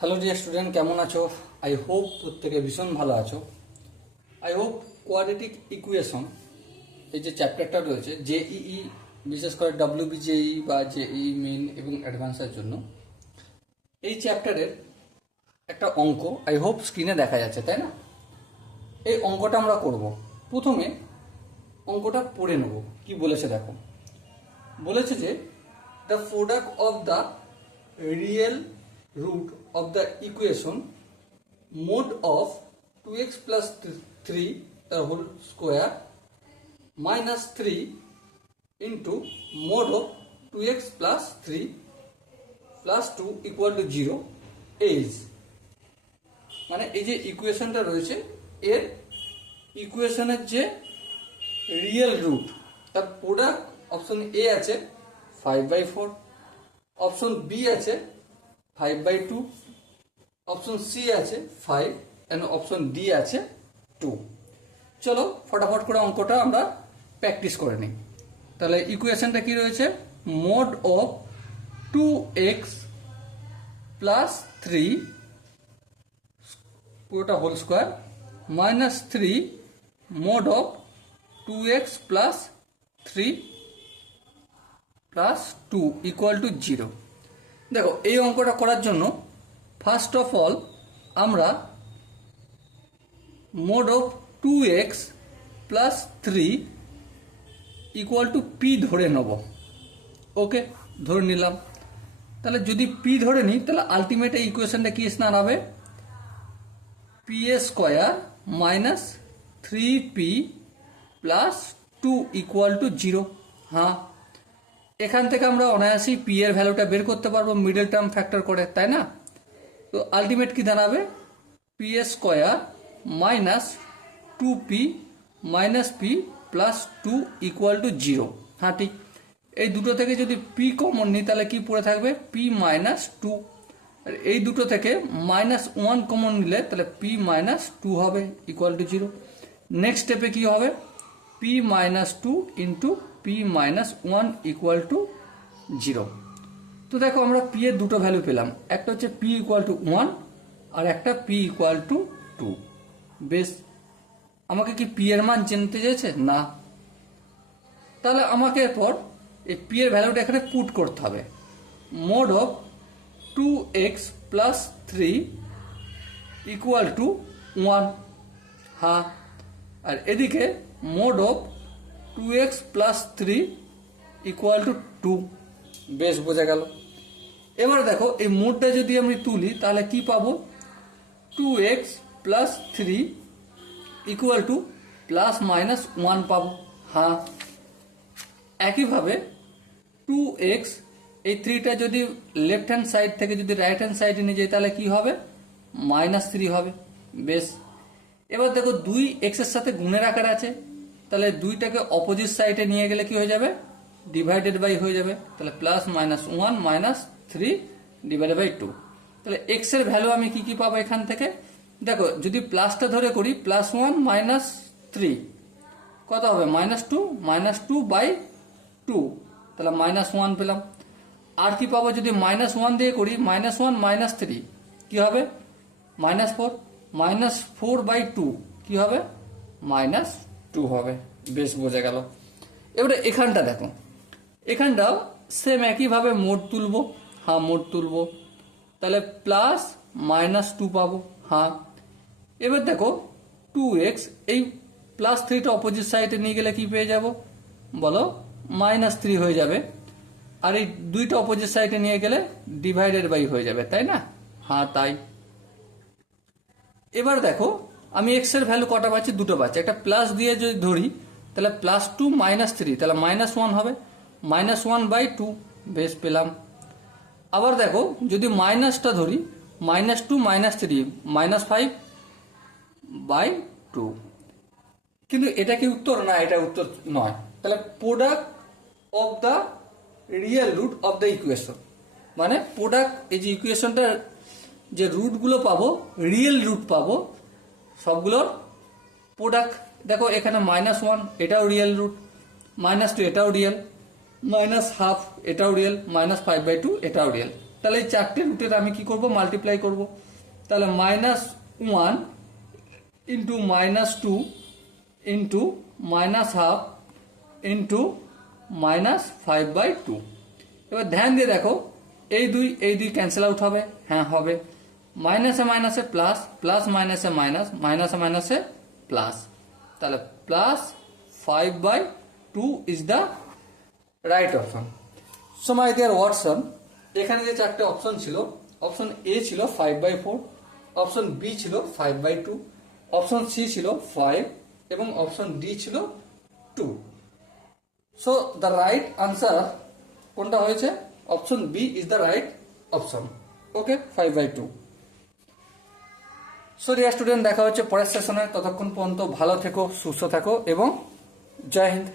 Hello dear student, কেমন আছো? I hope প্রত্যেকে ভীষণ ভালো আছো। আই হোপ কোয়াড্রেটিক ইকুয়েশন এই যে চ্যাপ্টারটা রয়েছে জেইই, বিশেষ করে WBJEE বা জেইই মেইন এবং অ্যাডভান্সের জন্য এই চ্যাপ্টারের একটা অঙ্ক আই হোপ স্ক্রিনে দেখা যাচ্ছে, তাই না? এই অঙ্কটা আমরা করব। প্রথমে অঙ্কটা পড়ে নেব। কি বলেছে দেখো, বলেছে যে the product of the real root of the equation mod of 2x plus 3 whole square minus 3 into mod of 2x plus 3 plus 2 equal to 0 is, মানে এই যে ইকুয়েশনটা রয়েছে এর ইকুয়েশনের যে রিয়েল রুট তার প্রোডাক্ট অপশন এ আছে 5/4, অপশন বি আছে 5/2, অপশন সি আছে 5 এন্ড অপশন ডি আছে 2। চলো ফটাফট করে অঙ্কটা আমরা প্র্যাকটিস করে নিই। তাহলে ইকুয়েশনটা কি রয়েছে, মোড অফ 2x প্লাস 3 পুরোটা whole square minus 3 mod of 2x plus 3 plus 2 equal to 0। দেখো এই অঙ্কটা করার জন্য ফার্স্ট অফ অল আমরা mod of 2x plus 3 equal to P ধরে নেব। ওকে, ধরে নিলাম। তাহলে যদি পি ধরে নিই তাহলে আলটিমেট এই ইকুয়েশনটা কি দাঁড়াবে, P A square minus 3p plus 2 equal to 0। হ্যাঁ, এখান থেকে আমরা অনায়াসেই পি এর ভ্যালুটা বের করতে পারবো মিডল টার্ম ফ্যাক্টর করে, তাই না? তো আলটিমেট কি দাঁড়াবে, P A square minus 2p minus P plus 2 equal to 0। হ্যাঁ ঠিক, এই দুটো থেকে যদি পি কমন নিই তাহলে কি পড়ে থাকবে, পি মাইনাস 2। আর এই দুটো থেকে -1 কমন নিলে তাহলে পি মাইনাস 2 হবে ইকুয়াল টু 0। নেক্সট স্টেপে কি হবে, P minus 2 into P minus 1 equal to 0। তো দেখো আমরা পি এর দুটো ভ্যালু পেলাম, একটা হচ্ছে পি ইকুয়াল টু 1 আর একটা পি ইকুয়াল টু 2। বেশ, আমাকে কি পি এর মান জানতে চেয়েছে? না। তাহলে আমাকে এরপর এই পি এর ভ্যালুটা এখানে পুট করতে হবে। Mode of 2x plus 3 equal two 1। হ্যাঁ, আর এদিকে mode of 2x plus 3 equal two 2। বেশ, বোঝা গেল। এবার দেখো এই মোডটা যদি আমি তুলি তাহলে কি পাবো, 2x plus 3 equal two plus minus 1 পাবো। হ্যাঁ, একইভাবে 2x এই 3টা যদি লেফট হ্যান্ড সাইড থেকে যদি রাইট হ্যান্ড সাইডে নিয়ে যাই তাহলে কি হবে, -3 হবে। বেশ, এবার দেখো 2x এর সাথে গুণের আকার আছে, তাহলে 2টাকে অপোজিট সাইডে নিয়ে গেলে কি হয়ে যাবে, ডিভাইডেড বাই হয়ে যাবে। তাহলে plus minus 1 minus 3 divided by 2। তাহলে x এর ভ্যালু আমি কি কি পাবো এখান থেকে, দেখো যদি প্লাসটা ধরে করি +1 মাইনাস 3 কত হবে, -2 বাই 2, তাহলে -1 পেলাম। আর কি পাবো যদি -1 দিয়ে করি, -1 মাইনাস 3 কি হবে, -4, -4 বাই 2 কি হবে, -2 হবে। বেশ, বোঝা গেল। এবারে এখানটা দেখো, এখানটাও সেম একইভাবে মোড তুলবো। হ্যাঁ, মোড তুলবো, তাহলে প্লাস -2 পাবো। হ্যাঁ, এবার দেখো 2x এই প্লাস 3টা অপোজিট সাইডে নিয়ে গেলে কি পেয়ে যাব বলো, -3 হয়ে যাবে। আর এই দুইটা অপোজিট সাইডে নিয়ে গেলে ডিভাইডেড বাই হয়ে যাবে, তাই না? হ্যাঁ তাই। এবার দেখো আমি x এর ভ্যালু কটা পাচ্ছি, দুটো পাচ্ছি। একটা প্লাস দিয়ে যদি ধরি তাহলে +2 -3 তাহলে -1 হবে, -1/2। বেশ, পেলাম। আবার দেখো যদি মাইনাসটা ধরি, -2 -3 -5/2। কিন্তু এটা কি উত্তর? না, এটা উত্তর নয়। তাহলে product of the real root of the equation, মানে প্রোডাক্ট এই যে ইকুয়েশনটার যে রুটগুলো পাবো, রিয়েল রুট পাবো সবগুলোর প্রোডাক্ট। দেখো এখানে -1 এটাও রিয়েল রুট, -2 এটাও রিয়েল, -1/2 এটাও রিয়েল, -5/2 এটাও রিয়েল। তাহলে এই চারটে রুটের আমি কি করব, মাল্টিপ্লাই করব। তাহলে -1 ইন্টু -2 ইন্টু -12 ইন্টু -5/2। এবার ধ্যান দিয়ে দেখো, এই দুই ক্যান্সেল আউট হবে, হ্যাঁ হবে। মাইনাসে মাইনাসে প্লাস, প্লাস মাইনাসে মাইনাস, মাইনাসে মাইনাসে প্লাস, তাহলে +5/2 is the right option. So my dear Watson, এখানে যে চারটে অপশন ছিল, অপশন এ ছিল 5/4, অপশন বি ছিল 5/2, অপশন সি ছিল 5 এবং অপশন ডি ছিল 2। সো দ্য রাইট আনসার কোনটা হয়েছে? Option B is the right option. Okay, 5/2। So dear student, দেখা হচ্ছে পরের সেশনে। ততক্ষণ পর্যন্ত ভালো থেকো, সুস্থ থাকো এবং জয় হিন্দ।